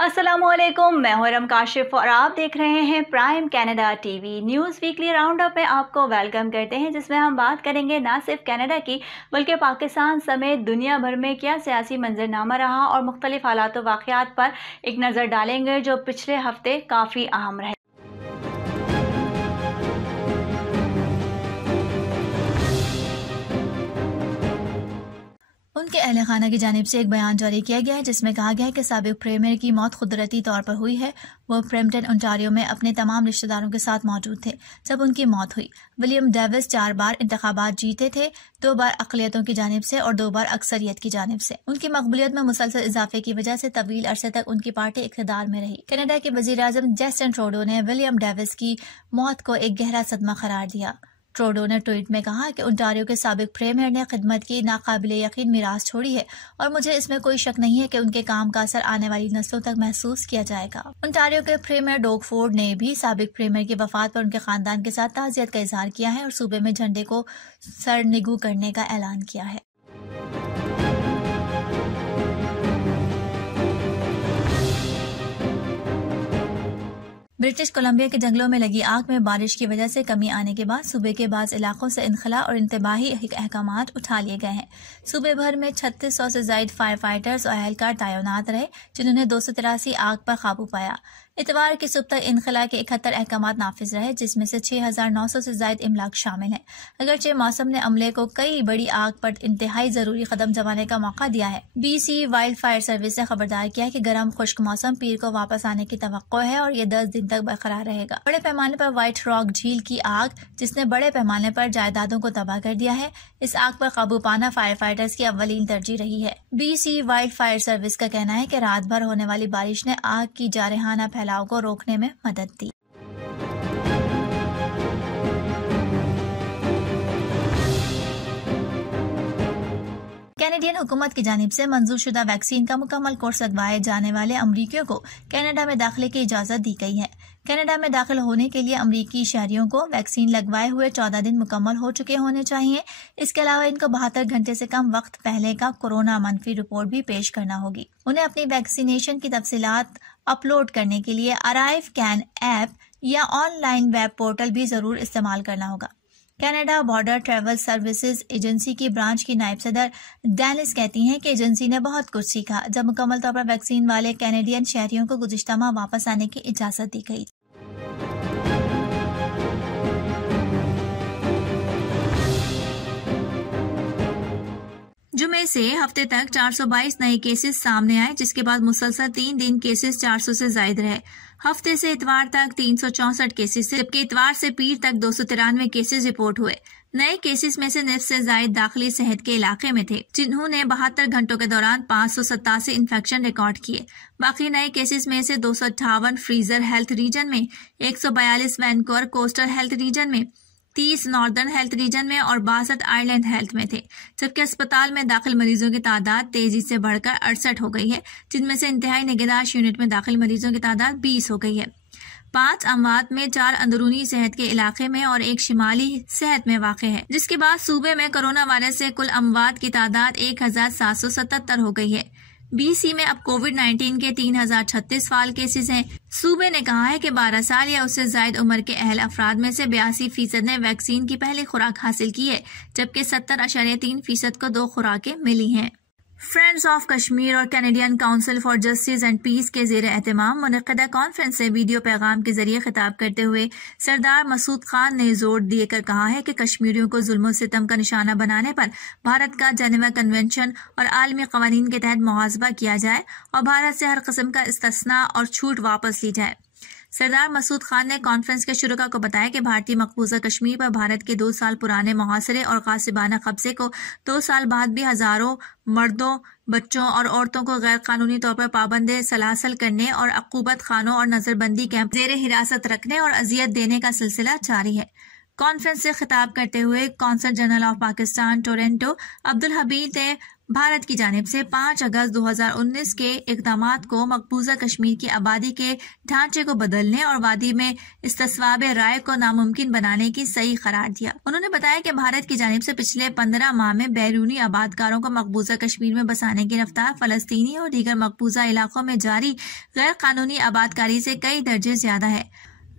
अस्सलामुअलैकुम, मैं हूं रम काशिफ और आप देख रहे हैं prime Canada TV news weekly round up में आपको वेलकम करते हैं, जिसमें हम बात करेंगे ना सिर्फ कनाडा की बल्कि पाकिस्तान समेत दुनिया भर में क्या सियासी मंजरनामा रहा और मुख्तलिफ हालात व वाक़यात पर एक नज़र डालेंगे जो पिछले हफ्ते काफ़ी अहम रहे। उनके अहल खाना की जानिब से एक बयान जारी किया गया है जिसमें कहा गया है कि साबिक प्रीमियर की मौत कुदरती तौर पर हुई है। वो ब्रैम्पटन ओंटारियो में अपने तमाम रिश्तेदारों के साथ मौजूद थे जब उनकी मौत हुई। विलियम डेविस 4 बार इंतखाबात जीते थे, 2 बार अक़लियतों की जानिब से और 2 बार अक्सरियत की जानिब से। उनकी मकबूलियत में मुसलसल इजाफे की वजह से तवील अरसे तक उनकी पार्टी इक़्तिदार में रही। कनाडा के वज़ीर आज़म जस्टिन ट्रूडो ने विलियम डेविस की मौत को एक गहरा सदमा करार दिया। ट्रूडो ने ट्वीट में कहा कि ओंटारियो के साबिक प्रीमियर ने खिदमत की नाकाबिले यकीन मीरास छोड़ी है और मुझे इसमें कोई शक नहीं है कि उनके काम का असर आने वाली नस्लों तक महसूस किया जाएगा। ओंटारियो के प्रीमियर डोग फोर्ड ने भी साबिक प्रीमियर की वफात पर उनके खानदान के साथ ताज़ियत का इजहार किया है और सूबे में झंडे को सरनिगू करने का ऐलान किया है। ब्रिटिश कोलंबिया के जंगलों में लगी आग में बारिश की वजह से कमी आने के बाद सूबे के बाज़ इलाकों से इनखला और इंतबाही अहकामात उठा लिए गए हैं। सूबे भर में 3600 से ज़ायद फायर फाइटर्स और अहलकार तैनात रहे जिन्होंने 283 आग पर काबू पाया। इतवार की सुबह तक इनखला के 71 अहकामात नाफिज रहे जिसमें से 6900 से ज़ायद इमलाक शामिल हैं। अगरचे मौसम ने अमले को कई बड़ी आग पर इंतहाई ज़रूरी कदम जमाने का मौका दिया है। BC वाइल्ड फायर सर्विस ने खबरदार किया है कि गर्म खुश्क मौसम पीर को वापस आने की तवक्को है और ये 10 दिन तक बरकरार रहेगा। बड़े पैमाने पर व्हाइट रॉक झील की आग जिसने बड़े पैमाने पर जायदादों को तबाह कर दिया है, इस आग पर काबू पाना फायर फाइटर्स की अव्वलीन तरजीह रही है। BC वाइल्ड फायर सर्विस का कहना है कि रात भर होने वाली बारिश ने आग की जारहाना फैलाव को रोकने में मदद दी। कैनेडियन हुकूमत की जानिब से मंजूरशुदा वैक्सीन का मुकम्मल कोर्स लगवाए जाने वाले अमरीकियों को कनाडा में दाखिले की इजाज़त दी गई है। कनाडा में दाखिल होने के लिए अमरीकी शहरियों को वैक्सीन लगवाए हुए 14 दिन मुकम्मल हो चुके होने चाहिए। इसके अलावा इनको 72 घंटे से कम वक्त पहले का कोरोना मनफी रिपोर्ट भी पेश करना होगी। उन्हें अपनी वैक्सीनेशन की तफसीलात अपलोड करने के लिए अराइव कैन ऐप या ऑनलाइन वेब पोर्टल भी जरूर इस्तेमाल करना होगा। Canada border travel services agency की ब्रांच की नायब सदर डेनिस कहती हैं कि एजेंसी ने बहुत कुछ सीखा जब मुकम्मल तौर पर वैक्सीन वाले कैनेडियन शहरियों को गुज़िश्ता माह वापस आने की इजाज़त दी गई। जुमे से हफ्ते तक 422 नए केसेस सामने आए जिसके बाद मुसलसल 3 दिन केसेस 400 से जायद रहे। हफ्ते से इतवार तक 364 केसेस जबकि इतवार से पीर तक 293 केसेस रिपोर्ट हुए। नए केसेस में से निफ्स से जायद दाखिली सेहत के इलाके में थे जिन्होंने 72 घंटों के दौरान 587 इन्फेक्शन रिकॉर्ड किए। बाकी नए केसेस में से 258 फ्रीजर हेल्थ रीजन में, 142 वैनकूवर कोस्टल हेल्थ रीजन में, 30 नॉर्दर्न हेल्थ रीजन में और 62 आयरलैंड हेल्थ में थे। जबकि अस्पताल में दाखिल मरीजों की तादाद तेजी से बढ़कर 68 हो गई है जिनमें से इंतहाई निगहदाश्त यूनिट में दाखिल मरीजों की तादाद 20 हो गई है। 5 अमवात में 4 अंदरूनी सेहत के इलाके में और 1 शिमाली सेहत में वाक़ है, जिसके बाद सूबे में कोरोना वायरस से कुल अमवात की तादाद 1777 हो गई है। BC में अब कोविड-19 के 3036 फाल केसेस हैं। सूबे ने कहा है कि 12 साल या उससे जायद उम्र के अहल अफराद में से 82% ने वैक्सीन की पहली खुराक हासिल की है जबकि 70.3% को 2 खुराकें मिली हैं। फ्रेंड्स ऑफ कश्मीर और Canadian council for justice and peace के ज़ेर एहतमाम मुनक़्क़दा कॉन्फ्रेंस से वीडियो पैगाम के जरिए खिताब करते हुए सरदार मसूद खान ने जोर देकर कहा है कि कश्मीरियों को जुल्म सितम का निशाना बनाने पर भारत का जेनेवा कन्वेंशन और आलमी क़वानीन के तहत मुआज़बा किया जाए और भारत से हर किस्म का इस्तिस्ना और छूट वापस ली जाए। सरदार मसूद खान ने कॉन्फ्रेंस के शुरुका को बताया कि भारतीय मकबूजा कश्मीर पर भारत के 2 साल पुराने मुहासरे और गासिबाना कब्जे को 2 साल बाद भी हजारों मर्दों, बच्चों और औरतों को गैर कानूनी तौर पर पाबंद सलासल करने और अक़ूबत खानों और नजरबंदी कैंप ज़ेर हिरासत रखने और अजियत देने का सिलसिला जारी है। कॉन्फ्रेंस से खिताब करते हुए consul general of Pakistan Toronto Abdul Habib ने भारत की जानिब से 5 अगस्त 2019 के इक़दामात को मकबूजा कश्मीर की आबादी के ढांचे को बदलने और वादी में इस्तिस्वाब राय को नामुमकिन बनाने की सही करार दिया। उन्होंने बताया कि भारत की जानिब से पिछले 15 माह में बैरूनी आबादकारों को मकबूजा कश्मीर में बसाने की रफ्तार फलस्तीनी और दीगर मकबूजा इलाकों में जारी गैर कानूनी आबादकारी से कई दर्जे ज्यादा है।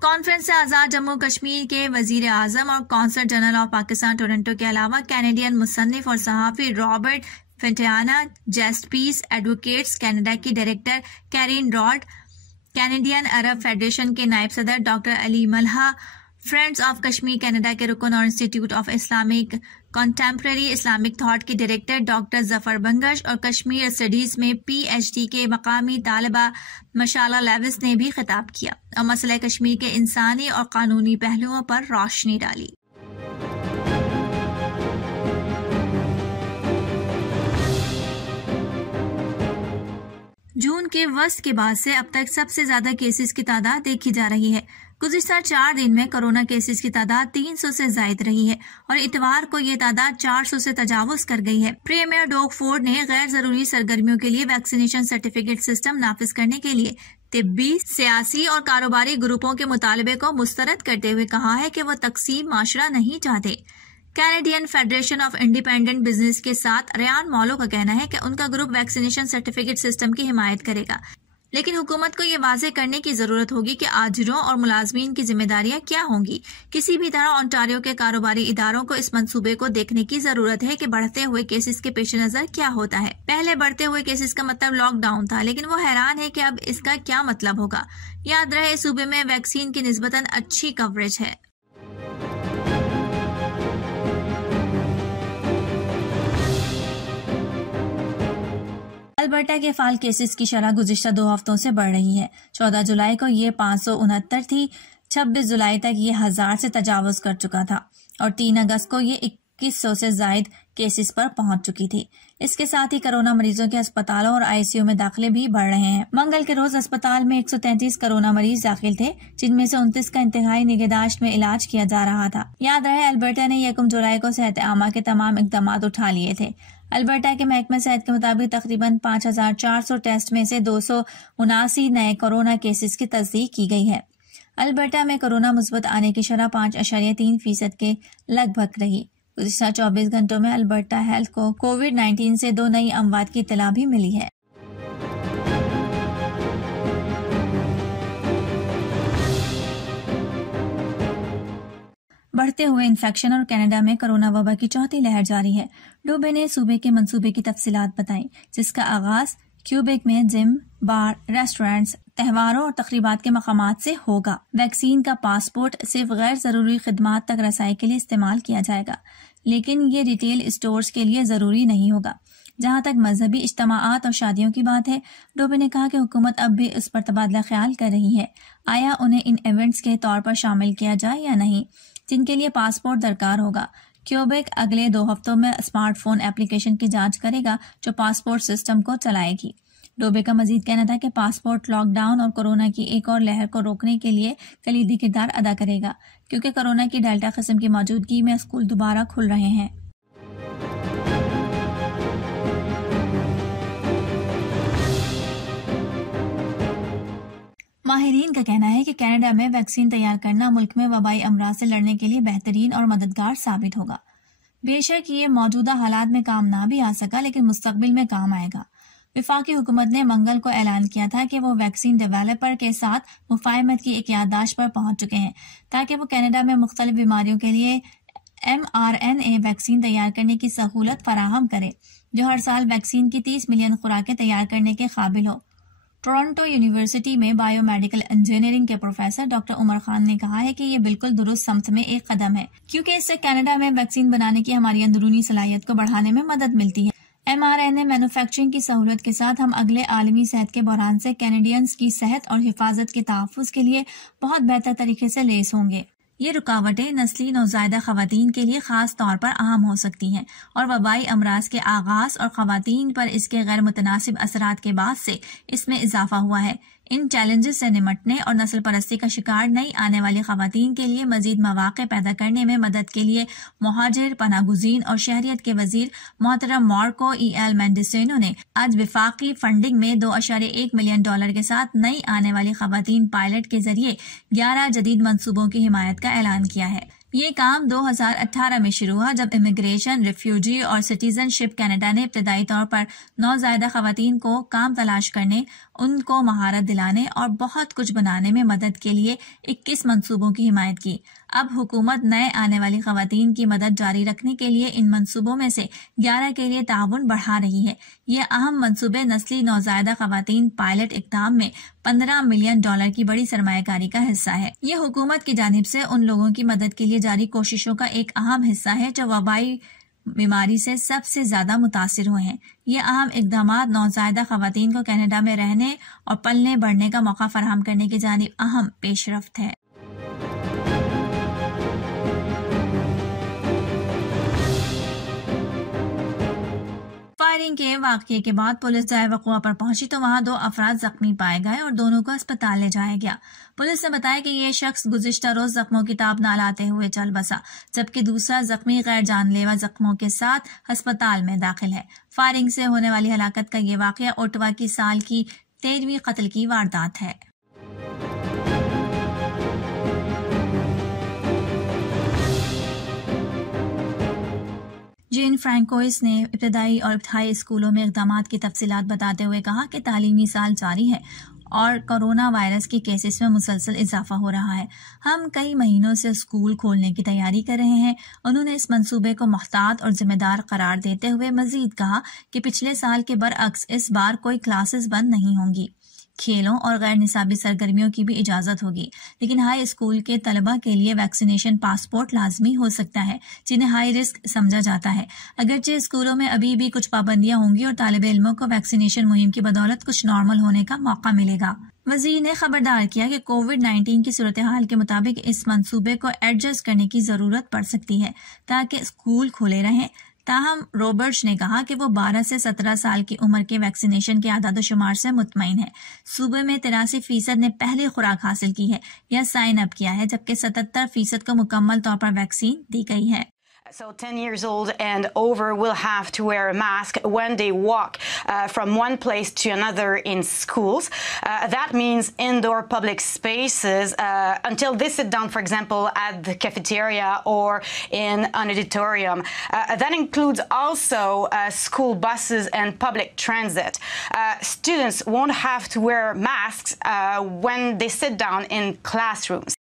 कॉन्फ्रेंस से आजाद जम्मू कश्मीर के वजीर आजम और consul general of Pakistan Toronto के अलावा कैनेडियन मुसन्निफ और सहाफी Robert Fentiana, just peace advocates Canada की director Karin Rod, Canadian Arab federation के नायब सदर doctor Ali Malha, friends of Kashmir Canada के रुकन और institute of Islamic contemporary Islamic thought के डायरेक्टर डॉक्टर जफर बंगश और कश्मीर स्टडीज में PhD के मकामी तालिबा मशाला लेविस ने भी खिताब किया और मसला कश्मीर के इंसानी और कानूनी पहलुओं पर रोशनी डाली। जून के वस्त के बाद से अब तक सबसे ज्यादा केसेस की तादाद देखी जा रही है। गुज़िश्ता 4 दिन में कोरोना केसेस की तादाद 300 से जायद रही है और इतवार को ये तादाद 400 से तजावुज कर गई है। प्रीमियर डॉग फोर्ड ने गैर जरूरी सरगर्मियों के लिए वैक्सीनेशन सर्टिफिकेट सिस्टम नाफिज करने के लिए तिब्बी, सियासी और कारोबारी ग्रुपों के मुतालबे को मुस्तरद करते हुए कहा है कि वो तकसीम माशरा नहीं चाहते। Canadian federation of independent business के साथ रेयान मॉलो का कहना है कि उनका ग्रुप वैक्सीनेशन सर्टिफिकेट सिस्टम की हिमायत करेगा, लेकिन हुकूमत को ये वाजे करने की जरूरत होगी कि आजिरों और मुलाजमीन की जिम्मेदारियां क्या होंगी। किसी भी तरह ओंटारियो के कारोबारी इदारों को इस मंसूबे को देखने की जरूरत है कि बढ़ते हुए केसेस के पेश नजर क्या होता है। पहले बढ़ते हुए केसेस का मतलब लॉकडाउन था, लेकिन वो हैरान है कि अब इसका क्या मतलब होगा। याद रहे, सूबे में वैक्सीन की निस्बतन अच्छी कवरेज है। अल्बर्टा के फाल केसेस की शरह गुज़िश्ता 2 हफ्तों से बढ़ रही है। 14 जुलाई को ये 569 थी, 26 जुलाई तक ये 1000 से तजावुज कर चुका था और 3 अगस्त को ये 2100 से जायद केसेस पर पहुंच चुकी थी। इसके साथ ही कोरोना मरीजों के अस्पतालों और ICU में दाखिले भी बढ़ रहे हैं। मंगल के रोज अस्पताल में 133 कोरोना मरीज दाखिल थे, जिनमें से 29 का इंतहाई निगहदाश्त में इलाज किया जा रहा था। याद रहे, अल्बर्टा ने 1 जुलाई को सेहत आमा के तमाम इकदाम उठा लिए थे। अल्बर्टा के महकमे सेहत के मुताबिक तकरीबन 5400 टेस्ट में से 279 नए कोरोना केसेस की तस्दीक की गई है। अल्बर्टा में कोरोना मुस्बत आने की शरह 5.3% के लगभग रही। गुज़िश्ता 24 घंटों में अल्बर्टा हेल्थ को कोविड-19 से 2 नई अमवात की इत्तला भी मिली है। बढ़ते हुए इन्फेक्शन और कनाडा में कोरोना वबा की चौथी लहर जारी है। डूबे ने सूबे के मंसूबे की तफसीलात बताई, जिसका आगाज क्यूबेक में जिम, बार, रेस्टोरेंट्स, त्योहारों और तकरीबात के मकामात से होगा। वैक्सीन का पासपोर्ट सिर्फ गैर जरूरी खिदमात तक रसाई के लिए इस्तेमाल किया जाएगा, लेकिन ये रिटेल स्टोर्स के लिए जरूरी नहीं होगा। जहां तक मजहबी इज्तिमाआत और शादियों की बात है, डोबे ने कहा कि हुकूमत अब भी इस पर तबादला ख्याल कर रही है, आया उन्हें इन इवेंट्स के तौर पर शामिल किया जाए या नहीं, जिनके लिए पासपोर्ट दरकार होगा। क्यूबेक अगले 2 हफ्तों में स्मार्टफोन एप्लीकेशन की जांच करेगा जो पासपोर्ट सिस्टम को चलाएगी। डोबे का मजीद कहना था कि पासपोर्ट लॉकडाउन और कोरोना की एक और लहर को रोकने के लिए कलीदी किरदार अदा करेगा, क्योंकि कोरोना की डेल्टा किस्म की मौजूदगी में स्कूल दोबारा खुल रहे हैं। माहिरीन का कहना है कि कनाडा में वैक्सीन तैयार करना मुल्क में वबाई अमराज से लड़ने के लिए बेहतरीन और मददगार साबित होगा। बेशक ये मौजूदा हालात में काम ना भी आ सका, लेकिन मुस्तकबिल में काम आएगा। वफाकी हुकूमत ने मंगल को ऐलान किया था कि वो वैक्सीन डेवलपर के साथ मुफाहमत की एक याददाश्त पर पहुंच चुके हैं, ताकि वो कनाडा में मुख्तलिफ बीमारियों के लिए mRNA वैक्सीन तैयार करने की सहूलत फराहम करे, जो हर साल वैक्सीन की 30 मिलियन खुराकें तैयार करने के काबिल हो। टोरंटो यूनिवर्सिटी में बायोमेडिकल इंजीनियरिंग के प्रोफेसर डॉक्टर उमर खान ने कहा है कि ये बिल्कुल दुरुस्त समत में एक कदम है, क्योंकि इससे कनाडा में वैक्सीन बनाने की हमारी अंदरूनी सलाहियत को बढ़ाने में मदद मिलती है। mRNA मैन्युफैक्चरिंग की सहूलत के साथ हम अगले आलमी सेहत के बहरान से कैनेडियंस की सेहत और हिफाजत के तहफ़्फ़ुज़ के लिए बहुत बेहतर तरीके से लैस होंगे। ये रुकावटें नस्ली नौज़ायदा ख़वातीन के लिए ख़ास तौर पर अहम हो सकती हैं और वबाई अमराज के आगाज़ और ख़वातीन पर इसके गैर मुतनासिब असरात के बाद से इसमें इजाफा हुआ है। इन चैलेंजेस से निपटने और नस्ल परस्ती का शिकार नई आने वाली खवातीन के लिए मजीद मौक़े पैदा करने में मदद के लिए मुहाजिर, पनागुज़ीन और शहरियत के वजीर मोहतरम मार्को E.L. मेंडिसेनो ने आज विफाकी फंडिंग में $2.1 मिलियन के साथ नई आने वाली खवातीन पायलट के जरिए 11 जदीद मंसूबों की हिमायत का ऐलान किया है। ये काम 2018 में शुरू हुआ जब इमिग्रेशन, रिफ्यूजी और सिटीजनशिप कनाडा ने इब्तदाई तौर पर नौज़ायदा खवातीन को काम तलाश करने, उनको महारत दिलाने और बहुत कुछ बनाने में मदद के लिए 21 मंसूबों की हिमायत की। अब हुकूमत नए आने वाली खवातीन की मदद जारी रखने के लिए इन मंसूबों में से 11 के लिए ताउन बढ़ा रही है। ये अहम मंसूबे नस्ली नौज़ायदा खवातीन पायलट इक़दाम में $15 मिलियन की बड़ी सरमायाकारी का हिस्सा है। ये हुकूमत की जानिब से उन लोगों की मदद के लिए जारी कोशिशों का एक अहम हिस्सा है जो वबाई बीमारी से सबसे ज्यादा मुतासिर हुए हैं। ये अहम इक़दामात नौज़ायदा खवातीन को कनाडा में रहने और पलने बढ़ने का मौका फराहम करने की जानिब अहम पेशरफ्त है। फायरिंग के वाकये के बाद पुलिस जाए वक़ुआ पर पहुंची तो वहां 2 अफराद जख्मी पाए गए और दोनों को अस्पताल ले जाया गया। पुलिस ने बताया कि ये शख्स गुज़िश्ता रोज जख्मों की ताब ना लाते हुए चल बसा, जबकि दूसरा जख्मी गैर जानलेवा जख्मों के साथ अस्पताल में दाखिल है। फायरिंग से होने वाली हलाकत का ये वाकया ओटावा की साल की 13वीं कत्ल की वारदात है। जेन फ्रैंकोइस ने इब्तदाई और हाई स्कूलों में इक़दामात की तफसीलात बताते हुए कहा कि तालीमी साल जारी है और कोरोना वायरस के केसेस में मुसलसल इजाफा हो रहा है। हम कई महीनों से स्कूल खोलने की तैयारी कर रहे हैं। उन्होंने इस मंसूबे को मुहतात और जिम्मेदार करार देते हुए मजीद कहा कि पिछले साल के बरअक्स इस बार कोई क्लासेस बंद नहीं होंगी। खेलों और गैर निसाबी सरगर्मियों की भी इजाजत होगी, लेकिन हाई स्कूल के तलबा के लिए वैक्सीनेशन पासपोर्ट लाजमी हो सकता है, जिन्हें हाई रिस्क समझा जाता है। अगरचे स्कूलों में अभी भी कुछ पाबंदियां होंगी और तालिब इल्मों को वैक्सीनेशन मुहिम की बदौलत कुछ नॉर्मल होने का मौका मिलेगा। वजीर ने खबरदार किया कि कोविड-19 की सूरत हाल के मुताबिक इस मंसूबे को एडजस्ट करने की जरूरत पड़ सकती है ताकि स्कूल खुले रहें। ताहम रॉबर्ट्स ने कहा कि वो 12 से 17 साल की उम्र के वैक्सीनेशन के आदाद-ओ-शुमार से मुतमईन है। सूबे में 83% ने पहली खुराक हासिल की है या साइन अप किया है, जबकि 77% को मुकम्मल तौर पर वैक्सीन दी गई है। So 10 years old and over will have to wear a mask when they walk from one place to another in schools. That means indoor public spaces until they sit down, for example, at the cafeteria or in an auditorium. That includes also school buses and public transit. Students won't have to wear masks when they sit down in classrooms.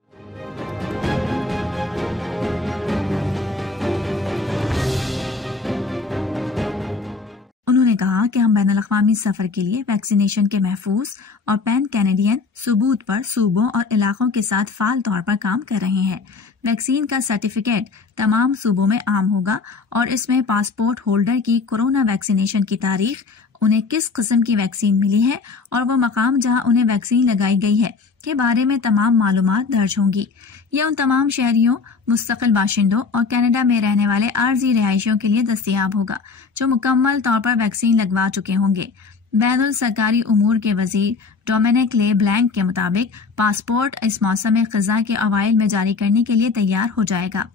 उन्होंने कहा कि हम बैनुल-अक़वामी सफर के लिए vaccination के महफूज और pan Canadian सबूत पर सूबों और इलाकों के साथ फाल तौर पर काम कर रहे हैं। वैक्सीन का सर्टिफिकेट तमाम सूबों में आम होगा और इसमें पासपोर्ट होल्डर की कोरोना वैक्सीनेशन की तारीख, उन्हें किस किस्म की वैक्सीन मिली है और वो मकाम जहां उन्हें वैक्सीन लगाई गई है के बारे में तमाम मालूमात दर्ज होंगी। यह उन तमाम शहरियों, मुस्तकिल बाशिंदों और कनाडा में रहने वाले आर्जी रिहायशियों के लिए दस्तयाब होगा जो मुकम्मल तौर पर वैक्सीन लगवा चुके होंगे। बैनुल सरकारी उमूर के वजीर डोमिनिक ले ब्लैंक के मुताबिक पासपोर्ट इस मौसम ख़ज़ा के अवाइल में जारी करने के लिए तैयार हो जाएगा।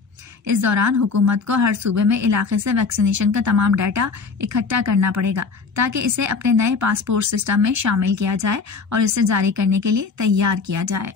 इस दौरान हुकूमत को हर सूबे में इलाके से वैक्सीनेशन का तमाम डाटा इकट्ठा करना पड़ेगा ताकि इसे अपने नए पासपोर्ट सिस्टम में शामिल किया जाए और इसे जारी करने के लिए तैयार किया जाए।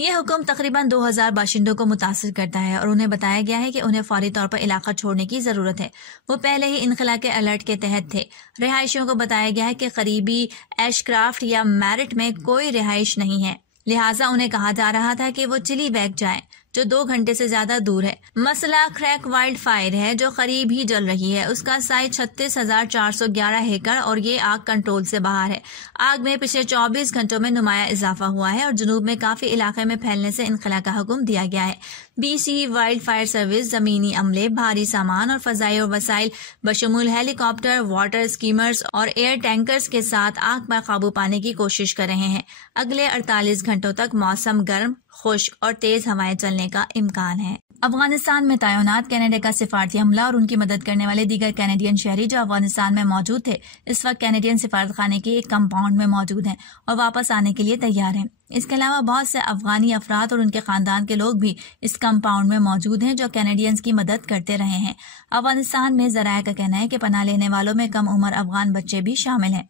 यह हुक्म तकरीबन 2000 बाशिंदों को मुतासिर करता है और उन्हें बताया गया है कि उन्हें फौरी तौर पर इलाका छोड़ने की जरूरत है। वो पहले ही इनखला के अलर्ट के तहत थे। रिहायशियों को बताया गया है कि करीबी एशक्राफ्ट या मैरिट में कोई रिहाइश नहीं है, लिहाजा उन्हें कहा जा रहा था कि वो चिलीवैग जाएं, जो 2 घंटे से ज्यादा दूर है। मसला क्रैक वाइल्ड फायर है जो करीब ही जल रही है। उसका साइज 36,411 एकड़ और ये आग कंट्रोल से बाहर है। आग में पिछले 24 घंटों में नुमाया इजाफा हुआ है और जुनूब में काफी इलाके में फैलने से इनखला का हुक्म दिया गया है। BC वाइल्ड फायर सर्विस जमीनी अमले, भारी सामान और फजाई और वसाइल बशमूल हेलीकॉप्टर, वाटर स्कीमर्स और एयर टैंकर्स के साथ आग पर काबू पाने की कोशिश कर रहे हैं। अगले 48 घंटों तक मौसम गर्म, खुश्क और तेज हवाएं चलने का इम्कान है। अफगानिस्तान में तैनात कनाडा का सिफारती अमला और उनकी मदद करने वाले दीगर कैनेडियन शहरी जो अफगानिस्तान में मौजूद थे, इस वक्त कैनेडियन सिफारतखाने के एक कंपाउंड में मौजूद हैं और वापस आने के लिए तैयार हैं। इसके अलावा बहुत से अफगानी अफराद और उनके खानदान के लोग भी इस कंपाउंड में मौजूद हैं जो कैनेडियंस की मदद करते रहे हैं। अफगानिस्तान में ज़राए का कहना है कि पनाह लेने वालों में कम उम्र अफगान बच्चे भी शामिल हैं।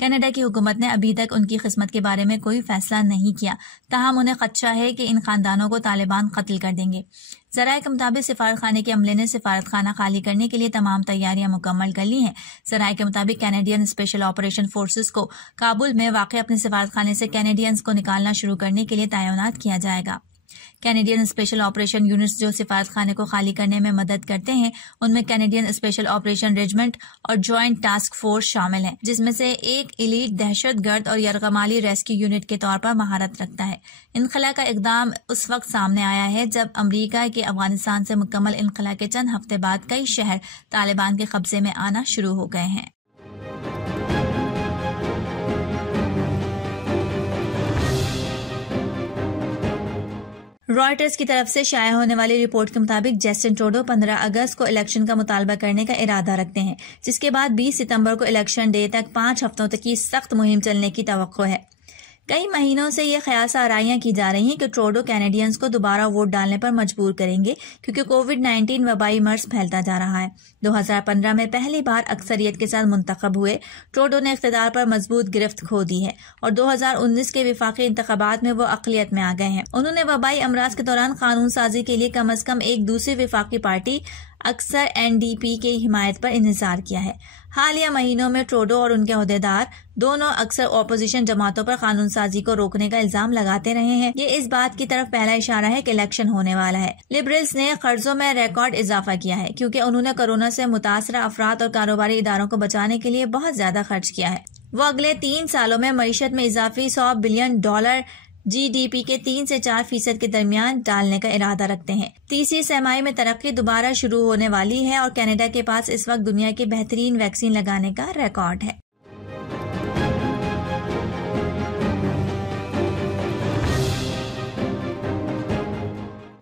कनाडा की हुकूमत ने अभी तक उनकी किस्मत के बारे में कोई फैसला नहीं किया, ताहम उन्हें खदशा है कि इन खानदानों को तालिबान कत्ल कर देंगे। ज़राए के मुताबिक सिफारतखाने के अमले ने सिफारतखाना खाली करने के लिए तमाम तैयारियां मुकम्मल कर ली हैं। ज़राए के मुताबिक कैनेडियन स्पेशल ऑपरेशन फोर्सेस को काबुल में वाक़ अपने सिफारतखाने से कैनेडियंस को निकालना शुरू करने के लिए तैनात किया जाएगा। कैनेडियन स्पेशल ऑपरेशन यूनिट्स जो सिफारतखाने को खाली करने में मदद करते हैं, उनमें कैनेडियन स्पेशल ऑपरेशन रेजिमेंट और जॉइंट टास्क फोर्स शामिल है, जिसमें से एक इलीट दहशतगर्द और यरगमाली रेस्क्यू यूनिट के तौर पर महारत रखता है। इनखला का इकदाम उस वक्त सामने आया है जब अमरीका के अफगानिस्तान से मुकम्मल इनखला के चंद हफ्ते बाद कई शहर तालिबान के कब्जे में आना शुरू हो गए हैं। रॉयटर्स की तरफ से शाया होने वाली रिपोर्ट के मुताबिक जस्टिन ट्रूडो 15 अगस्त को इलेक्शन का मुतालबा करने का इरादा रखते हैं, जिसके बाद 20 सितंबर को इलेक्शन डे तक 5 हफ्तों तक की सख्त मुहिम चलने की तवक्को है। कई महीनों से ये ख्यास आराइयां की जा रही हैं कि ट्रूडो कैनेडियंस को दोबारा वोट डालने पर मजबूर करेंगे क्योंकि कोविड-19 वबाई मर्ज फैलता जा रहा है। 2015 में पहली बार अक्सरियत के साथ मुंतखब हुए ट्रूडो ने इख्तिदार पर मजबूत गिरफ्त खो दी है और 2019 के विफाकी इंतखाबात में वो अक़लियत में आ गए हैं। उन्होंने वबाई अमराज के दौरान कानून साजी के लिए कम अज कम एक दूसरी विफाकी पार्टी अक्सर एनडीपी की हिमायत पर इंतजार किया है। हालिया महीनों में ट्रूडो और उनके ओहदेदार दोनों अक्सर ऑपोजिशन जमातों पर कानून साजी को रोकने का इल्जाम लगाते रहे हैं। ये इस बात की तरफ पहला इशारा है कि इलेक्शन होने वाला है। लिबरल्स ने कर्जों में रिकॉर्ड इजाफा किया है क्योंकि उन्होंने कोरोना से मुतासरा अफराद और कारोबारी इदारों को बचाने के लिए बहुत ज्यादा खर्च किया है। वो अगले 3 सालों में मईशत में इजाफी $100 बिलियन जीडीपी के 3 से 4% के दरमियान डालने का इरादा रखते हैं। तीसरी सहमाई में तरक्की दोबारा शुरू होने वाली है और कनाडा के पास इस वक्त दुनिया की बेहतरीन वैक्सीन लगाने का रिकॉर्ड है।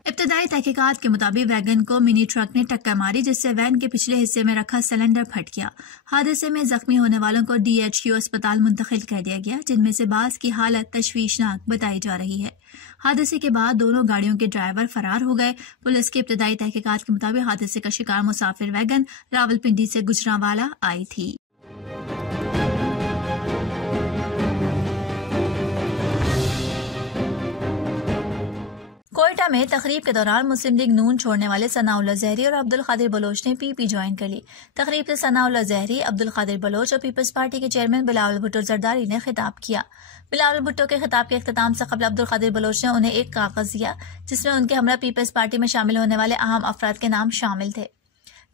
इब्तदाई तहकीकात के मुताबिक वैगन को मिनी ट्रक ने टक्कर मारी जिससे वैन के पिछले हिस्से में रखा सिलेंडर फट गया। हादसे में जख्मी होने वालों को DHQ अस्पताल मुंतकिल कर दिया गया, जिनमें से बाज़ की हालत तशवीशनाक बताई जा रही है। हादसे के बाद दोनों गाड़ियों के ड्राइवर फरार हो गए। पुलिस के इब्तदाई तहकीकात के मुताबिक हादसे का शिकार मुसाफिर वैगन रावलपिंडी से गुजरांवाला आई थी। कोयटा में तकरीब के दौरान मुस्लिम लीग नून छोड़ने वाले सनाउल्लाह ज़हरी और अब्दुल कादिर बलोच ने पीपी ज्वाइन कर ली। तकरीब से सनाउल्लाह ज़हरी, अब्दुल कादिर बलोच और पीपल्स पार्टी के चेयरमैन बिलावल भुट्टो जरदारी ने खिताब किया। बिलावल भुट्टो के खिताब के अख्ताम से कबल अब्दुल कादिर बलोच ने उन्हें एक कागज दिया जिसमें उनके हमरा पीपल्स पार्टी में शामिल होने वाले अहम अफराद के नाम शामिल थे।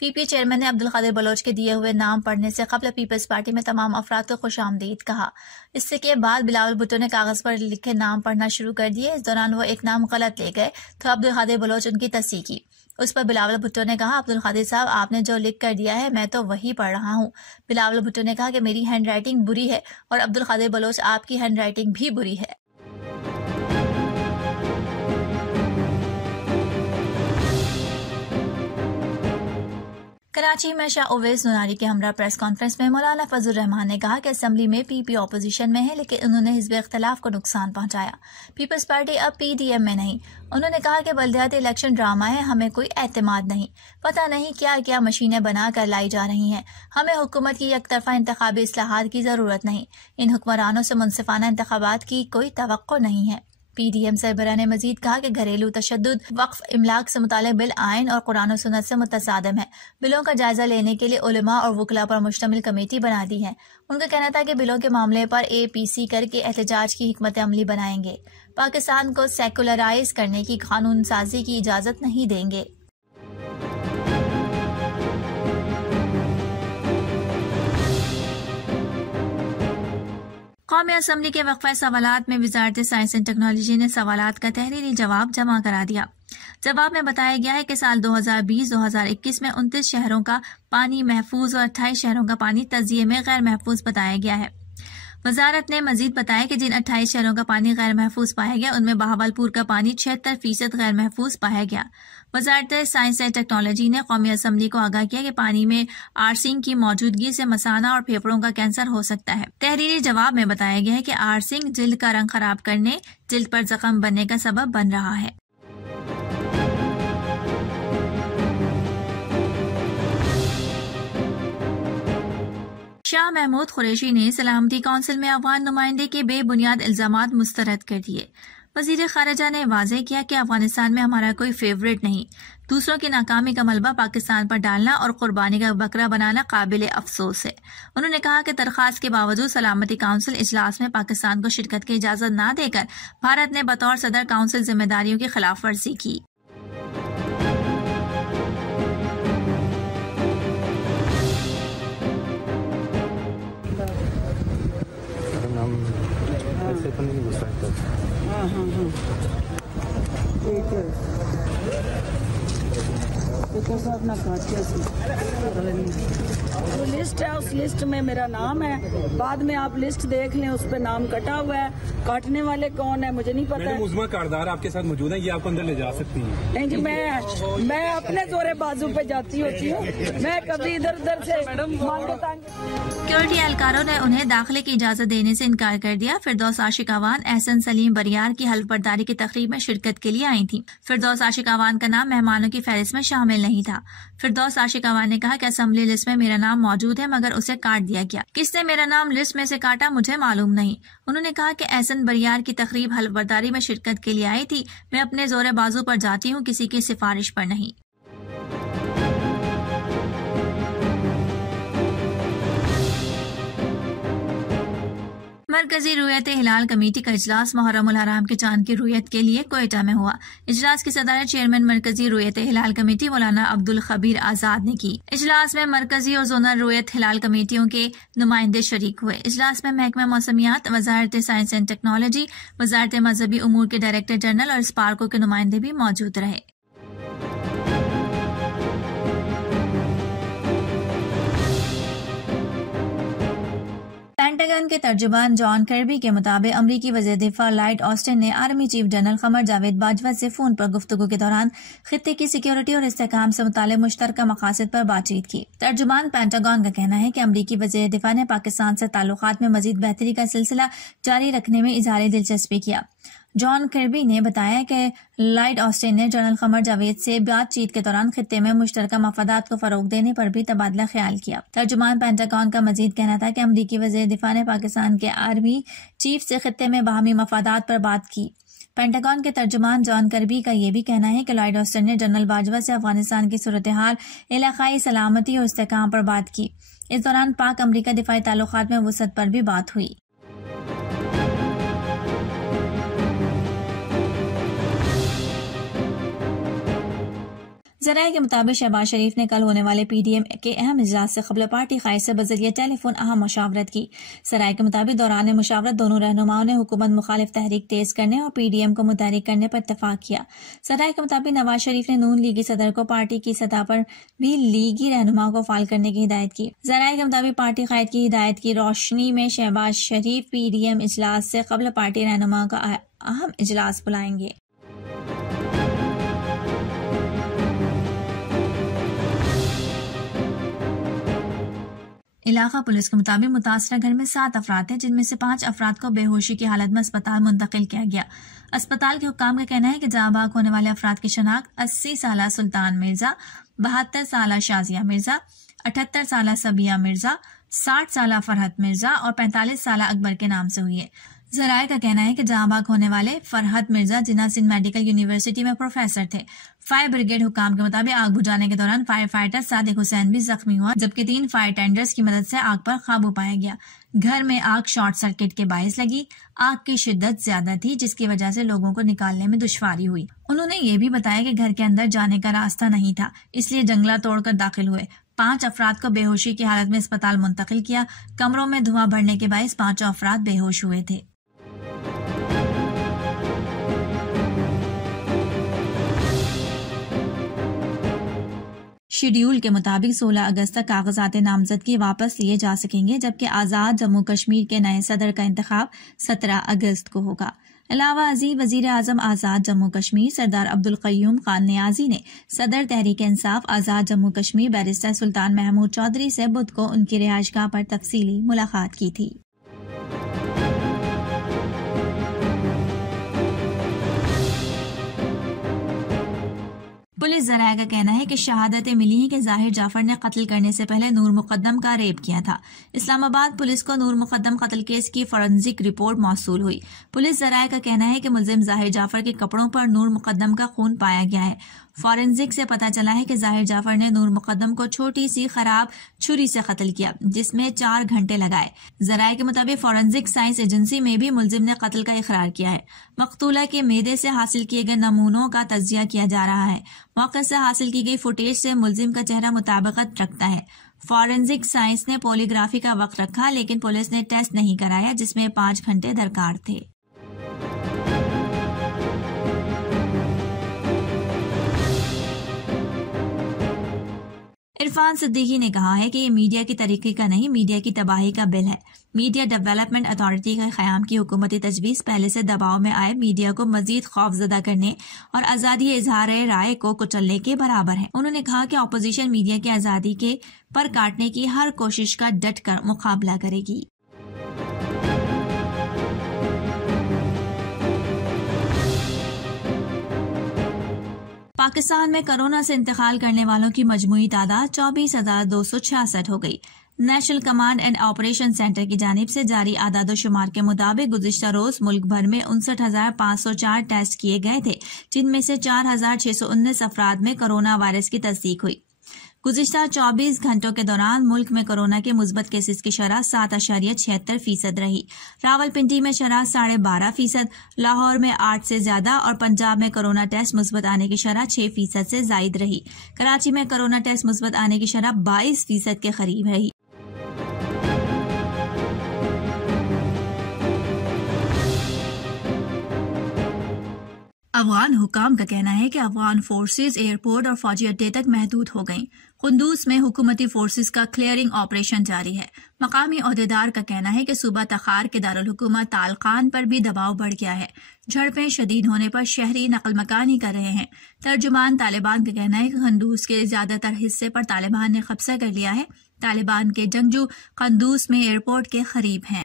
पीपी चेयरमैन ने अब्दुल कादिर बलोच के दिए हुए नाम पढ़ने से कबल पीपल्स पार्टी में तमाम अफराद को खुशामदीद कहा। इससे के बाद बिलावल भुट्टो ने कागज पर लिखे नाम पढ़ना शुरू कर दिए। इस दौरान वो एक नाम गलत ले गए तो अब्दुल कादिर बलोच उनकी तस्दीक की। उस पर बिलावल भुट्टो ने कहा, अब्दुल कादिर साहब आपने जो लिख कर दिया है मैं तो वही पढ़ रहा हूँ। बिलावल भुट्टो ने कहा कि मेरी हैंड राइटिंग बुरी है और अब्दुल कादिर बलोच आपकी हैंड राइटिंग भी बुरी है। कराची में शाह उवैस नुनारी के हमरा प्रेस कॉन्फ्रेंस में मौलाना फजल रहमान ने कहा कि असेंबली में पीपी ऑपोजिशन में है लेकिन उन्होंने हिज़्ब इख्तिलाफ को नुकसान पहुंचाया। पीपल्स पार्टी अब PDM में नहीं। उन्होंने कहा कि बल्दियाती इलेक्शन ड्रामा है, हमें कोई एतमाद नहीं, पता नहीं क्या क्या मशीनें बना कर लाई जा रही हैं। हमें हुकूमत की एकतरफा इंतखाबी इस्लाहात की जरूरत नहीं। इन हुक्मरानों से मुनसिफाना इंतखाबात की कोई तवक्को नहीं है। PDM सरबराह ने मजीद कहा कि घरेलू तशद्दुद, वक्फ, इमलाक से मुतालिक बिल आइन और कुरान और सुन्नत से मुतसादम है। बिलों का जायजा लेने के लिए उलमा और वकला पर मुश्तमिल कमेटी बना दी है। उनका कहना था कि बिलों के मामले पर APC करके एहतजाज की हिकमत अमली बनाएंगे। पाकिस्तान को सेकुलराइज करने की कानून साजी की इजाजत नहीं देंगे। कौमी असम्बली के वक्फा सवालात में वजारत साइंस एंड टेक्नोलॉजी ने सवालात का तहरीरी जवाब जमा करा दिया। जवाब में बताया गया है कि साल 2020-2021 में 29 शहरों का पानी महफूज और 28 शहरों का पानी तजिए में गैर महफूज बताया गया है। वजारत ने मजीद बताया कि जिन 28 शहरों का पानी गैर महफूज पाया गया उनमें बहावलपुर का पानी 76% गैर महफूज पाया गया। वजारत साइंस एंड टेक्नोलॉजी ने कौमी असम्बली को आगाह किया कि पानी में आर्सिंग की मौजूदगी से मसाना और फेफड़ों का कैंसर हो सकता है। तहरीरी जवाब में बताया गया है कि आर्सिंग जिल्द का रंग खराब करने, जिल्द पर जख्म बनने का सबब बन रहा है। शाह महमूद कुरैशी ने सलामती काउंसिल में अफगान नुमाइंदे के बेबुनियाद इल्जामात मुस्तरद कर दिए। वजीर खारजा ने वाज़ेह किया कि अफगानिस्तान में हमारा कोई फेवरेट नहीं, दूसरों की नाकामी का मलबा पाकिस्तान पर डालना और कुर्बानी का बकरा बनाना काबिल अफसोस है। उन्होंने कहा कि दरख्वास्त के बावजूद सलामती काउंसिल इजलास में पाकिस्तान को शिरकत की इजाजत न देकर भारत ने बतौर सदर काउंसिल जिम्मेदारियों की खिलाफ वर्जी की। ठीक है, अपना जो लिस्ट है उस लिस्ट में मेरा नाम है। बाद में आप लिस्ट देख लें, उस पर नाम कटा हुआ है। काटने वाले कौन है मुझे नहीं पता है। उस्मा कारदार आपके साथ मौजूद है, ये आपको अंदर ले जा सकती है। नहीं जी, मैं अपने जोरे बाजू पे जाती होती हूँ, मैं कभी इधर उधर से सिक्योरिटी एहलकारों ने उन्हें दाखिले की इजाजत देने से इनकार कर दिया। फिरदौस आशिक अवान एहसन सलीम बरियार की हल्फ बर्दारी की तकरीब में शिरकत के लिए आई थी। फिरदौस आशिक अवान का नाम मेहमानों की फहरिस्त में शामिल नहीं था। फिरदौस आशिक अवान ने कहा कि असेंबली लिस्ट में मेरा नाम मौजूद है मगर उसे काट दिया गया। किसने मेरा नाम लिस्ट में से काटा मुझे मालूम नहीं। उन्होंने कहा कि एहसन बरियार की तकरीब हल्फ बर्दारी में शिरकत के लिए आई थी। मैं अपने जोरे बाजू पर जाती हूँ, किसी की सिफारिश पर नहीं। मरकजी रुयत हिलाल कमेटी का इजलास मुहर्रम उल हराम के चांद की रुयत के लिए कोयटा में हुआ। इजलास की सदारत चेयरमैन मरकजी रुयत हिलाल कमेटी मौलाना अब्दुल खबीर आजाद ने की। इजलास में मरकजी और जोनल रुयत हिलाल कमेटियों के नुमाइंदे शरीक हुए। इजलास में महकमा मौसमियात, वजारत साइंस एंड टेक्नोलॉजी, वजारत मजहबी उमूर के डायरेक्टर जनरल और स्पार्को के नुमाइंदे भी मौजूद रहे। पेंटागन के तर्जुमान जॉन कर्बी के मुताबिक अमरीकी वज़ीर दिफा लॉयड ऑस्टिन ने army chief general Qamar Javed Bajwa से फोन पर गुफ्तगू के दौरान खित्ते की सिक्योरिटी और इस्तेहकाम से मुताल्लिक़ मुश्तरका मकासद पर बातचीत की। तर्जुमान पेंटागन का कहना है कि अमरीकी वज़ीर दिफा ने पाकिस्तान से ताल्लुकात में मजीद बेहतरी का सिलसिला जारी रखने में इज़हार दिलचस्पी किया। जॉन कर्बी ने बताया कि लॉयड ऑस्टिन ने जनरल कमर जावेद से बातचीत के दौरान खित्ते में मुश्तरका मफादात को फरोग देने पर भी तबादला ख्याल किया। तर्जुमान पेंटागन का मजीद कहना था कि अमरीकी वज़ीर दिफा ने पाकिस्तान के आर्मी चीफ से खित्ते में बाहमी मफादात पर बात की। पेंटागन के तर्जुमान जॉन कर्बी का यह भी कहना है कि लॉयड ऑस्टिन ने जनरल बाजवा से अफगानिस्तान की सूरत हाल, इलाकाई सलामती और इस्तेहकाम पर बात की। इस दौरान पाक अमरीका दिफाई ताल्लुकात में वसअत पर भी बात हुई। ज़राए के मुताबिक शहबाज शरीफ ने कल होने वाले PDM के अहम इजलास से कबल पार्टी कायद से बजरिया टेलीफोन अहम मुशावरत की। ज़राए के मुताबिक दौरान मुशावरत दोनों रहनुमाओं ने हुकूमत मुखालिफ तहरीक तेज करने और PDM को मुतहरिक करने पर इत्तफाक किया। ज़राए के मुताबिक नवाज शरीफ ने नून लीगी सदर को पार्टी की सतह पर भी लीगी रहनुमाओं को फाल करने की हिदायत की। ज़राए के मुताबिक पार्टी कायद की हिदायत की रोशनी में शहबाज शरीफ PDM इजलास से कबल पार्टी रहनुमाओं का अहम इजलास बुलाएंगे। इलाका पुलिस के मुताबिक मुतासरा घर में 7 अफराद थे, जिनमें से 5 अफराद को बेहोशी की हालत में अस्पताल मुंतकिल किया गया। अस्पताल के हुक्काम का कहना है कि जहां बाग होने वाले अफराद की शनाख्त 80 साला सुल्तान मिर्जा, 72 साला शाजिया मिर्जा, 78 साला सबिया मिर्जा, 60 साला फरहत मिर्जा और 45 साला अकबर के नाम से हुई है। जराये का कहना है कि जहां बाग होने वाले फरहत मिर्जा जिन्ना सिंध मेडिकल यूनिवर्सिटी में प्रोफेसर थे। फायर ब्रिगेड हुकाम के मुताबिक आग बुझाने के दौरान फायर फाइटर सादिक हुसैन भी जख्मी हुआ, जबकि 3 फायर टेंडर्स की मदद से आग पर काबू पाया गया। घर में आग शॉर्ट सर्किट के बायस लगी। आग की शिद्दत ज्यादा थी, जिसकी वजह से लोगों को निकालने में दुश्वारी हुई। उन्होंने ये भी बताया कि घर के अंदर जाने का रास्ता नहीं था, इसलिए जंगला तोड़कर दाखिल हुए। 5 अफराद को बेहोशी की हालत में अस्पताल मुंतकिल किया। कमरों में धुआं भरने के बायस 5 अफराद बेहोश हुए थे। शेड्यूल के मुताबिक 16 अगस्त तक कागजात नामजदगी वापस लिए जा सकेंगे, जबकि आज़ाद जम्मू कश्मीर के नए सदर का इंतखाब 17 अगस्त को होगा। अलावा अजीज वजीर आजम आज़ाद जम्मू कश्मीर सरदार अब्दुल क़य्यूम खान नियाजी ने सदर तहरीक इंसाफ आज़ाद जम्मू कश्मीर बैरिस्टर सुल्तान महमूद चौधरी से बुध को उनकी रिहाइशगाह पर तफसीली मुलाकात की थी। पुलिस जराये का कहना है कि शहादतें मिली हैं कि जाहिर जाफर ने कत्ल करने से पहले नूर मुकद्दम का रेप किया था। इस्लामाबाद पुलिस को नूर मुकद्दम कत्ल केस की फॉरेंसिक रिपोर्ट मौसूल हुई। पुलिस जराये का कहना है कि मुलजिम जाहिर जाफर के कपड़ों पर नूर मुकद्दम का खून पाया गया है। फॉरेंसिक से पता चला है कि जाहिर जाफर ने नूर मुकद्दम को छोटी सी खराब छुरी से कत्ल किया, जिसमें 4 घंटे लगाए। जराये के मुताबिक फॉरेंसिक साइंस एजेंसी में भी मुलजिम ने कत्ल का इकरार किया है। मकतूला के मेदे से हासिल किए गए नमूनों का तज्जिया किया जा रहा है। मौके से हासिल की गई फुटेज से मुलजिम का चेहरा मुताबिकत रखता है। फॉरेंसिक साइंस ने पॉलीग्राफी का वक्त रखा, लेकिन पुलिस ने टेस्ट नहीं कराया, जिसमें 5 घंटे दरकार थे। इरफान सिद्दीकी ने कहा है कि ये मीडिया की तरक्की का नहीं, मीडिया की तबाही का बिल है। मीडिया डेवलपमेंट अथॉरिटी के क़याम की हुकूमती तजवीज़ पहले से दबाव में आए मीडिया को मजीद खौफजदा करने और आज़ादी इजहार राय को कुचलने के बराबर है। उन्होंने कहा कि अपोजिशन मीडिया की आज़ादी के पर काटने की हर कोशिश का डट कर मुकाबला करेगी। पाकिस्तान में कोरोना से इंतकाल करने वालों की मजमूई तादाद 24,266 हो गई। National command and operation centre की जानिब से जारी आदाद-ओ-शुमार के मुताबिक गुज़िश्ता रोज मुल्क भर में 59,504 टेस्ट किए गए थे, जिनमें से 4,619 अफराद में कोरोना वायरस की तस्दीक हुई। गुज़िश्ता 24 घंटों के दौरान मुल्क में कोरोना के मुस्बत केसेस की शरह 7.76% रही। रावलपिंडी में शरह 12.5%, लाहौर में 8 से ज्यादा और पंजाब में कोरोना टेस्ट मुस्बत आने की शरह 6% से जायद रही। कराची में कोरोना टेस्ट मुस्बत आने की शरह 22% के करीब रही। अफगान हुकाम का कहना है कि अफगान फोर्सेज एयरपोर्ट और फौजी अड्डे तक महदूद हो गईं। कुंदूज में हुकूमती फोर्सेज का क्लियरिंग ऑपरेशन जारी है। मकामी ओहदेदार का कहना है कि सूबा तखार के दारुल हुकूमत तालकान पर भी दबाव बढ़ गया है। झड़पें शदीद होने पर शहरी नकल मकानी कर रहे हैं। तर्जुमान तालिबान का कहना है कि कुंदूज के ज्यादातर हिस्से पर तालिबान ने कब्जा कर लिया है। तालिबान के जंगजू कुंदूज में एयरपोर्ट के करीब हैं।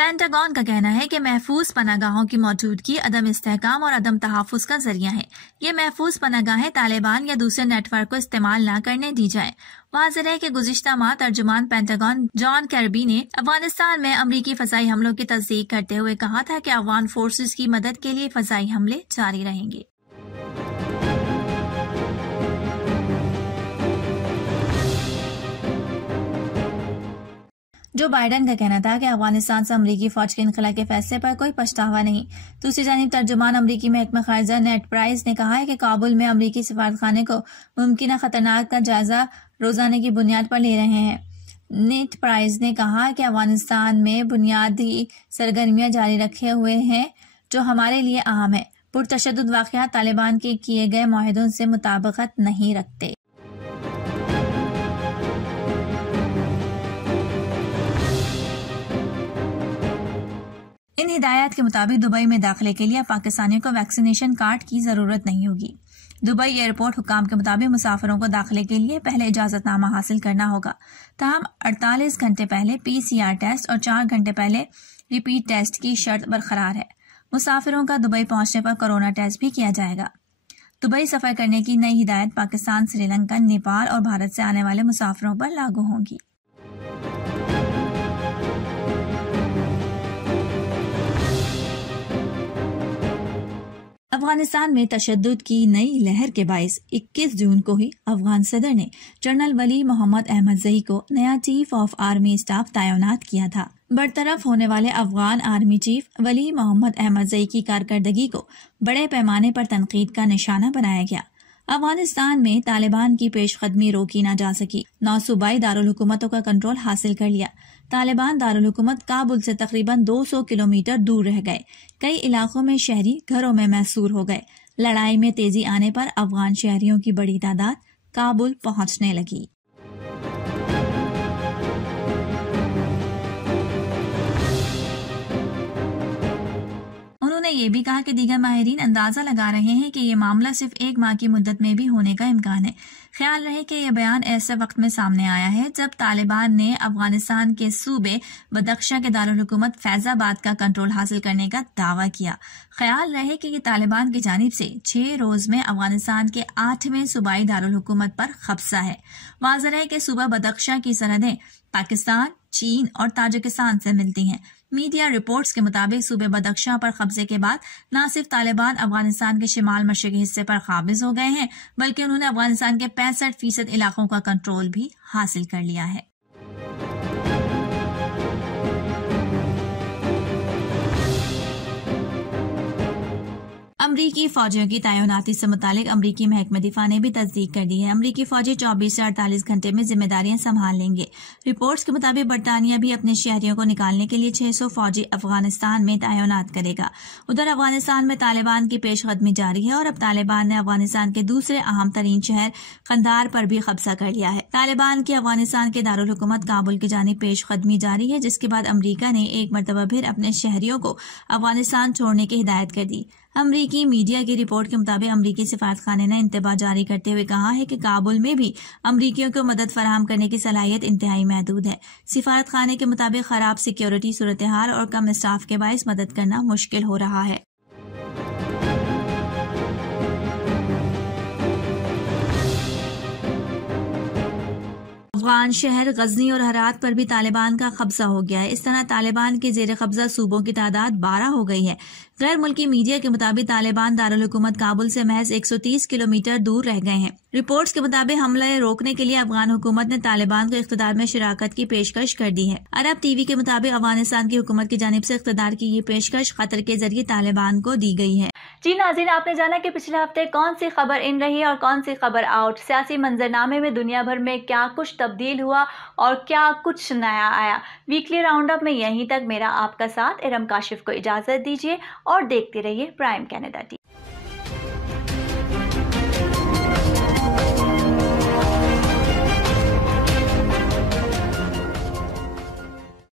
पेंटागन का कहना है कि महफूज पनागाहों की मौजूदगी अदम इस्तेहकाम और अदम तहफ़्फ़ुज़ का जरिया है। ये महफूज पनागाहें तालिबान या दूसरे नेटवर्क को इस्तेमाल न करने दी जाए। वाज़ेह है कि गुज़िश्ता माह तर्जुमान पेंटागन जॉन कैरबी ने अफगानिस्तान में अमरीकी फ़ज़ाई हमलों की तस्दीक करते हुए कहा था कि अफगान फोर्सेज की मदद के लिए फ़ज़ाई हमले जारी रहेंगे। जो बाइडन का कहना था कि अफगानिस्तान से अमरीकी फौज के इनखला के फैसले पर कोई पछतावा नहीं। दूसरी जानिब तर्जुमान अमरीकी महकमा खारजा नेड प्राइस ने कहा है कि काबुल में अमरीकी सफारतखाने को मुमकिन खतरनाक का जायजा रोजाने की बुनियाद पर ले रहे हैं। नेड प्राइस ने कहा कि अफगानिस्तान में बुनियादी सरगर्मियां जारी रखे हुए हैं जो हमारे लिए अहम है। पुरतशद्दुद वाक़यात तालिबान के किए गए मुआहदों से मुताबिकत नहीं रखते। इन हिदायत के मुताबिक दुबई में दाखिले के लिए पाकिस्तानियों को वैक्सीनेशन कार्ड की जरूरत नहीं होगी। दुबई एयरपोर्ट हुकाम के मुताबिक मुसाफिरों को दाखिले के लिए पहले इजाजतनामा हासिल करना होगा। ताहम 48 घंटे पहले PCR टेस्ट और 4 घंटे पहले रिपीट टेस्ट की शर्त बरकरार है। मुसाफिरों का दुबई पहुंचने पर कोरोना टेस्ट भी किया जाएगा। दुबई सफर करने की नई हिदायत पाकिस्तान, श्रीलंका, नेपाल और भारत से आने वाले मुसाफिरों पर लागू होगी। अफगानिस्तान में तशद्दुद की नई लहर के बाइस 21 जून को ही अफगान सदर ने जनरल वली मोहम्मद अहमदज़ई को नया चीफ ऑफ आर्मी स्टाफ तैनात किया था। बरतरफ होने वाले अफगान आर्मी चीफ वली मोहम्मद अहमदज़ई की कारकर्दगी को बड़े पैमाने पर तनकीद का निशाना बनाया गया। अफगानिस्तान में तालिबान की पेशकदमी रोकी न जा सकी। 9 सूबाई दारुल हुकूमतों का कंट्रोल हासिल कर लिया। तालिबान दारुल हुकूमत काबुल से तकरीबन 200 किलोमीटर दूर रह गए। कई इलाकों में शहरी घरों में महसूर हो गए। लड़ाई में तेजी आने पर अफगान शहरियों की बड़ी तादाद काबुल पहुंचने लगी। उन्होंने ये भी कहा कि दीगर माहिरीन अंदाजा लगा रहे हैं कि ये मामला सिर्फ 1 माह की मुद्दत में भी होने का इम्कान है। ख्याल रहे कि यह बयान ऐसे वक्त में सामने आया है जब तालिबान ने अफगानिस्तान के सूबे बदख्शा के दारुल हुकूमत फैजाबाद का कंट्रोल हासिल करने का दावा किया। ख्याल रहे कि ये तालिबान की जानिब से 6 रोज में अफगानिस्तान के 8वें सूबाई दारुल हुकूमत पर कब्जा है। वाज़ेह है कि सूबा बदख्शा की सरहदें पाकिस्तान, चीन और ताजिकिस्तान से मिलती हैं। मीडिया रिपोर्ट्स के मुताबिक सूबे बदख्शा पर कब्जे के बाद न सिर्फ तालिबान अफगानिस्तान के शिमाल मशरकी हिस्से पर काबिज हो गए हैं, बल्कि उन्होंने अफगानिस्तान के 65% इलाकों का कंट्रोल भी हासिल कर लिया है। अमरीकी फौजियों की तैनाती से मुतालिक अमरीकी महकमा दिफा ने भी तस्दीक कर दी है। अमरीकी फौजी 24 से 48 घंटे में जिम्मेदारियां संभाल लेंगे। रिपोर्ट्स के मुताबिक बरतानिया भी अपने शहरियों को निकालने के लिए 600 फौजी अफगानिस्तान में तैनात करेगा। उधर अफगानिस्तान में तालिबान की पेशकदमी जारी है और अब तालिबान ने अफगानिस्तान के दूसरे अहम तरीन शहर कंधार पर भी कब्जा कर लिया है। तालिबान की अफगानिस्तान के दारुल हुकूमत काबुल की जानिब पेशकदमी जारी है, जिसके बाद अमरीका ने एक मरतबा फिर अपने शहरियों को अफगानिस्तान छोड़ने की हिदायत कर दी। अमरीकी मीडिया की रिपोर्ट के मुताबिक अमरीकी सिफारतखाने ने इंतबाह जारी करते हुए कहा है कि काबुल में भी अमरीकियों को मदद फराहम करने की सलाहियत इंतहाई महदूद है। सिफारतखाने के मुताबिक खराब सिक्योरिटी सूरत हाल और कम स्टाफ के बायस मदद करना मुश्किल हो रहा है। अफगान शहर गजनी और हरात पर भी तालिबान का कब्जा हो गया है। इस तरह तालिबान के जेर कब्जा सूबों की तादाद 12 हो गई है। गैर मुल्की मीडिया के मुताबिक तालिबान दारुल हुकूमत काबुल से महज 130 किलोमीटर दूर रह गए हैं। रिपोर्ट्स के मुताबिक हमले रोकने के लिए अफगान हुकूमत ने तालिबान को इख्तिदार में शिराकत की पेशकश कर दी है। अरब टीवी के मुताबिक अफगानिस्तान की हुकूमत की जानिब से इख्तिदार की ये पेशकश कतर के जरिए तालिबान को दी गई है। जी नाज़रीन, आपने जाना कि पिछले हफ्ते कौन सी खबर इन रही और कौन सी खबर आउट। सियासी मंजरनामे में दुनिया भर में क्या कुछ तब्दील हुआ और क्या कुछ नया आया। वीकली राउंड अप में यहीं तक मेरा आपका साथ इरम काशिफ को इजाज़त दीजिए और देखते रहिए प्राइम कैनेडा टीवी।